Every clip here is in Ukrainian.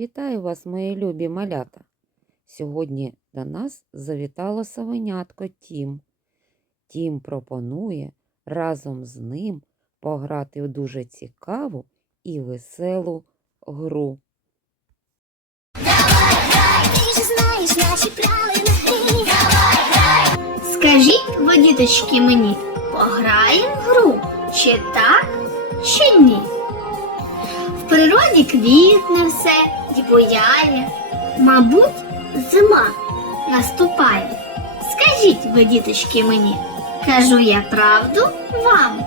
Вітаю вас, мої любі малята. Сьогодні до нас завітало совенятко Тім. Тім пропонує разом з ним пограти в дуже цікаву і веселу гру. Скажіть, ви, діточки, мені, пограємо в гру? Чи так, чи ні? В природі квітне все і буяє. Мабуть, зима наступає. Скажіть, ви, діточки, мені, кажу я правду вам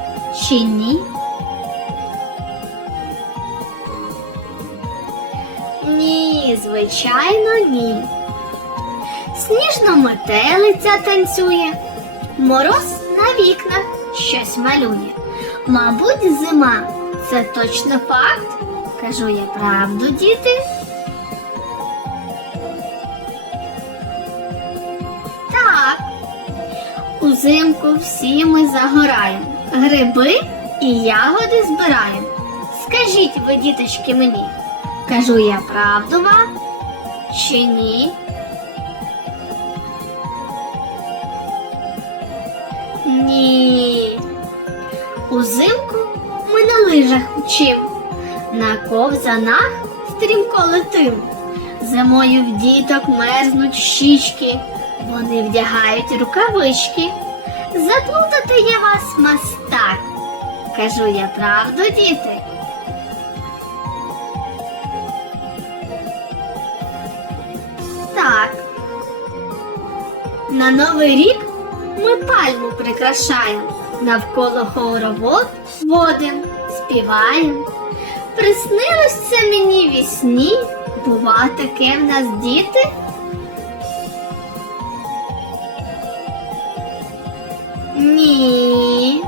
чи ні? Ні, звичайно, ні. Сніжна метелиця танцює, мороз на вікнах щось малює. Мабуть, зима це точно факт. Кажу я правду, діти. Так. Узимку всі ми загораємо. Гриби і ягоди збираємо. Скажіть ви, діточки, мені, кажу я правду вам чи ні? Ні. Узимку ми на лижах вчим, на ковзанах стрімко летим. Зимою в діток мерзнуть щічки, вони вдягають рукавички. Заплутати я вас мастак. Кажу я правду, діти. Так. На новий рік ми пальму прикрашаємо, навколо хоровод водим, співаємо. Приснилось це мені вісні, бува таке в нас діти. Ні.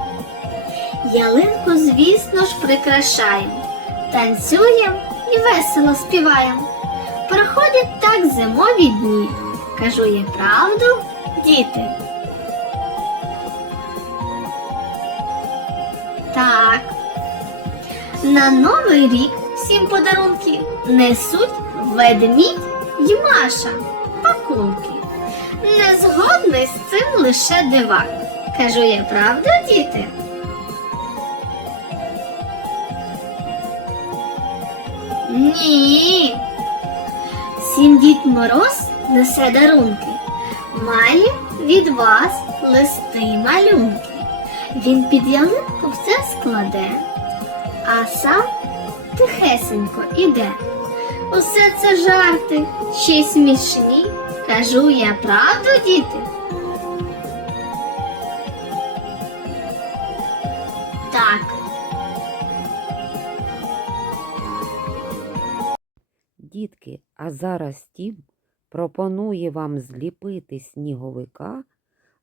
Ялинку, звісно ж, прикрашаємо, танцюємо і весело співаємо. Проходять так зимові дні. Кажу я правду, діти. Так. На новий рік всім подарунки несуть ведмідь й Маша пакунки. Не згодний з цим лише дивак. Кажу я правду, діти? Ні. Сім Дід Мороз несе дарунки. Має від вас листи малюнки. Він під ялинку все складе, а сам тихесенько іде. Усе це жарти, ще й смішні. Кажу я правду, діти. Так, Дітки, а зараз Тім пропонує вам зліпити сніговика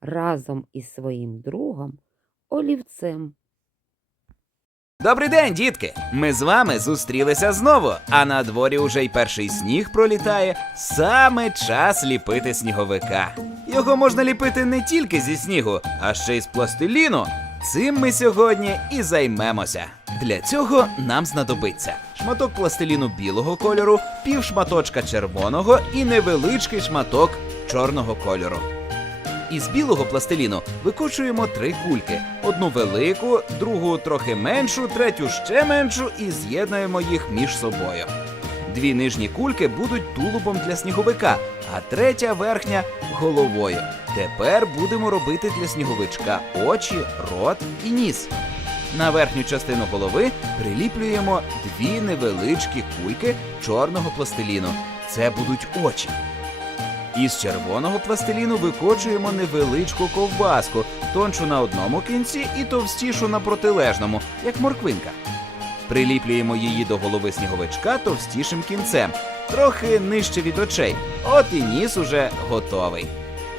разом із своїм другом олівцем. Добрий день, дітки! Ми з вами зустрілися знову, а на дворі уже й перший сніг пролітає. Саме час ліпити сніговика. Його можна ліпити не тільки зі снігу, а ще й з пластиліну. Цим ми сьогодні і займемося. Для цього нам знадобиться шматок пластиліну білого кольору, пів шматочка червоного і невеличкий шматок чорного кольору. Із білого пластиліну викочуємо три кульки: одну велику, другу трохи меншу, третю ще меншу і з'єднуємо їх між собою. Дві нижні кульки будуть тулубом для сніговика, а третя верхня головою. Тепер будемо робити для сніговичка очі, рот і ніс. На верхню частину голови приліплюємо дві невеличкі кульки чорного пластиліну. Це будуть очі. Із червоного пластиліну викочуємо невеличку ковбаску, тоншу на одному кінці і товстішу на протилежному, як морквинка. Приліплюємо її до голови сніговичка товстішим кінцем, трохи нижче від очей. От і ніс уже готовий.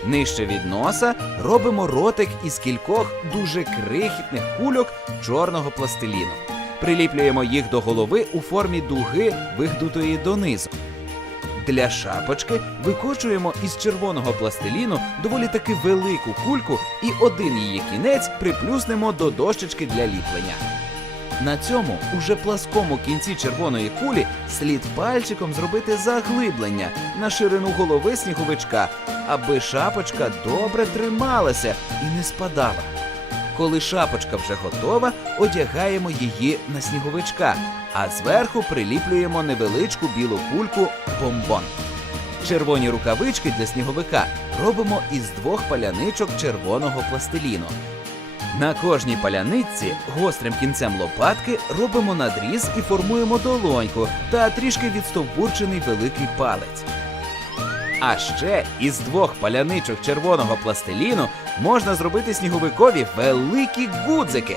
Нижче від носа робимо ротик із кількох дуже крихітних кульок чорного пластиліну. Приліплюємо їх до голови у формі дуги, вигнутої донизу. Для шапочки викочуємо із червоного пластиліну доволі таки велику кульку і один її кінець приплюснемо до дощечки для ліплення. На цьому уже пласкому кінці червоної кулі слід пальчиком зробити заглиблення на ширину голови сніговичка, аби шапочка добре трималася і не спадала. Коли шапочка вже готова, одягаємо її на сніговичка, а зверху приліплюємо невеличку білу кульку бомбон. Червоні рукавички для сніговика робимо із двох паляничок червоного пластиліну. На кожній паляниці гострим кінцем лопатки робимо надріз і формуємо долоньку та трішки відстовбурчений великий палець. А ще із двох паляничок червоного пластиліну можна зробити сніговикові великі гудзики.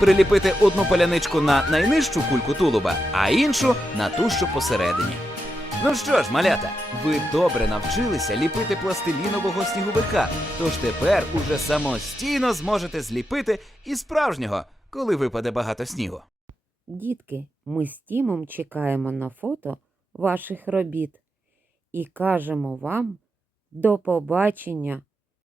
Приліпити одну паляничку на найнижчу кульку тулуба, а іншу на ту, що посередині. Ну що ж, малята, ви добре навчилися ліпити пластилінового сніговика, тож тепер уже самостійно зможете зліпити і справжнього, коли випаде багато снігу. Дітки, ми з Тімом чекаємо на фото ваших робіт і кажемо вам до побачення